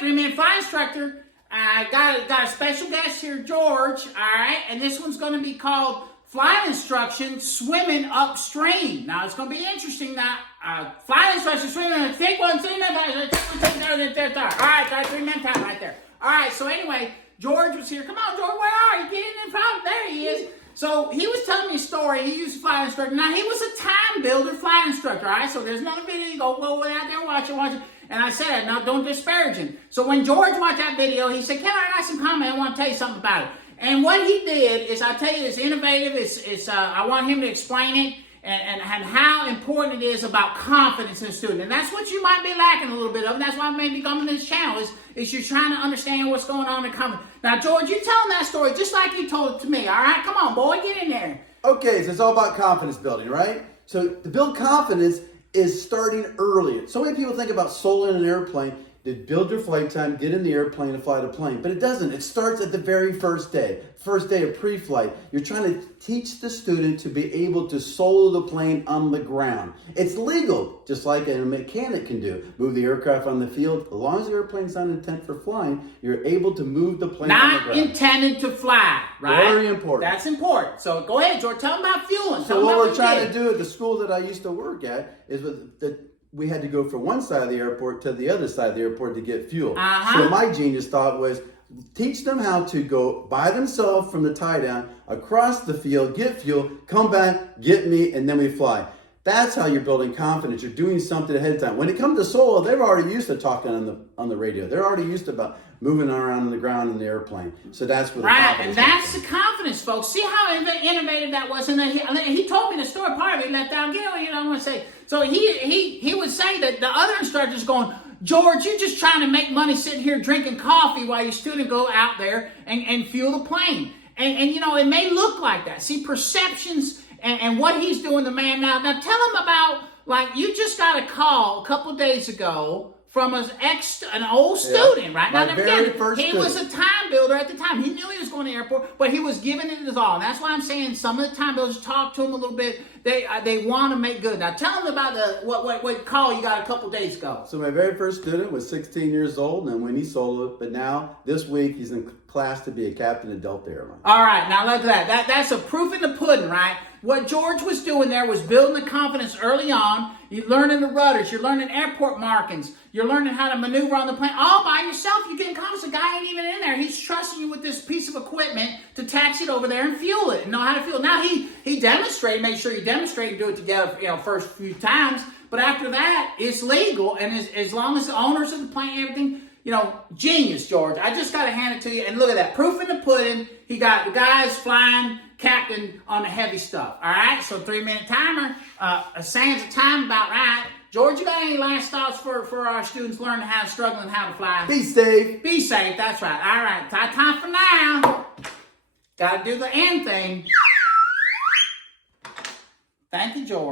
right, 3-minute fly instructor. I got a special guest here, George. All right, and this one's going to be called Flight Instruction Swimming Upstream. Now it's going to be interesting. Now, flight instruction swimming. Take one, 3 minutes. All right, 3 minute time right there. All right. So anyway, George was here. Come on, George. Where are you? Get in the front. There he is. So he was telling me a story. He used a flight instructor. Now he was a time builder flight instructor. All right. So there's another video. You go out there, watch it. And I said, now don't disparage him. So when George watched that video, he said, "Ken, I got some comment. I want to tell you something about it." And what he did is, I tell you, it's innovative. I want him to explain it and how important it is about confidence in a student. And that's what you might be lacking a little bit of. And that's why I may be coming to this channel is you're trying to understand what's going on in confidence. Now, George, you tell him that story just like you told it to me. All right, come on, boy, get in there. Okay, so it's all about confidence building, right? So to build confidence is starting early. So many people think about soloing an airplane. To build your flight time, get in the airplane and fly the plane. But it doesn't. It starts at the very first day of pre-flight. You're trying to teach the student to be able to solo the plane on the ground. It's legal, just like a mechanic can do. Move the aircraft on the field. As long as the airplane's not intended for flying, you're able to move the plane on the ground. Not intended to fly, right? Very important. That's important. So go ahead, George. Tell them about fueling. So what we're trying to do at the school that I used to work at is we had to go from one side of the airport to the other side of the airport to get fuel. So my genius thought was teach them how to go by themselves from the tie down across the field, get fuel, come back, get me, and then we fly. That's how you're building confidence. You're doing something ahead of time. When it comes to solo, they're already used to talking on the radio. They're already used to about moving around on the ground in the airplane. So that's what the confidence and that's the confidence, folks. See how innovative that was. And he told me the story. Part of it left out. I'm going to say. So he would say that the other instructor's going, "George, you're just trying to make money sitting here drinking coffee while your student go out there and fuel the plane." And it may look like that. See, perceptions and what he's doing, the man now. Now tell him about, like, you just got a call a couple of days ago from an old student, right? Now, he was a time builder at the time. He knew he was going to the airport, but he was giving it his all. And that's why I'm saying some of the time builders talk to him a little bit. They want to make good. Now, tell him about what call you got a couple days ago. So my very first student was 16 years old, and when he soloed, but now this week he's in class to be a captain of Delta Airlines. All right, now look at that. That's a proof in the pudding, right? What George was doing there was building the confidence early on. You're learning the rudders. You're learning airport markings. You're learning how to maneuver on the plane all by yourself. You're getting confidence. The guy ain't even in there. He's trusting you with this piece of equipment to taxi it over there and fuel it and know how to fuel it. Now, he demonstrated, make sure you demonstrate and do it together, first few times. But after that, it's legal. And as long as the owners of the plane, everything, genius, George. I just got to hand it to you. And look at that. Proof in the pudding. He got the guys flying captain on the heavy stuff. All right, so 3-minute timer. Sans the time about right. George, you got any last thoughts for our students learning how to struggle and how to fly? Be safe. Be safe, that's right. All right, time for now. Got to do the end thing. Thank you, George.